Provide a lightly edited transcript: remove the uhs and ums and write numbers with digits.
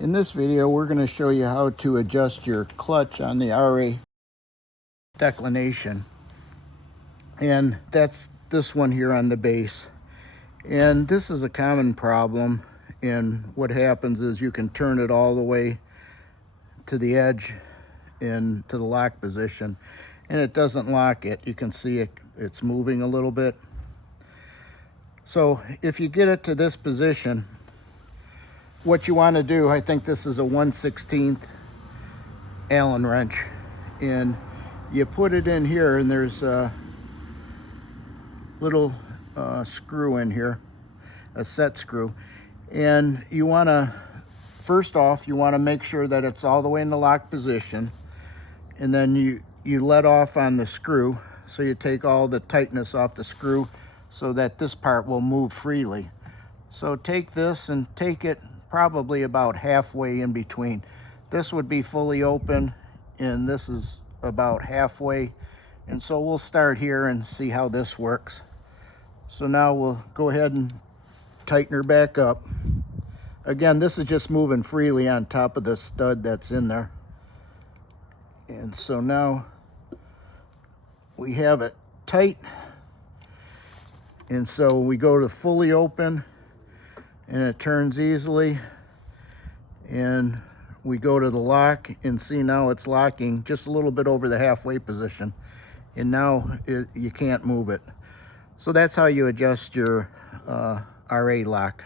In this video, we're going to show you how to adjust your clutch on the RA declination. And that's this one here on the base. And this is a common problem. And what happens is you can turn it all the way to the edge and to the lock position. And it doesn't lock it. You can see it's moving a little bit. So if you get it to this position, what you want to do, I think this is a 1/16 Allen wrench, and you put it in here, and there's a little screw in here, a set screw, and you want to, first off, you want to make sure that it's all the way in the lock position, and then you let off on the screw, so you take all the tightness off the screw so that this part will move freely. So take this and take it probably about halfway in between. This would be fully open and this is about halfway. And so we'll start here and see how this works. So now we'll go ahead and tighten her back up. Again, this is just moving freely on top of the stud that's in there. And so now we have it tight. And so we go to fully open and it turns easily, and we go to the lock and see now it's locking just a little bit over the halfway position, and now you can't move it. So that's how you adjust your RA lock.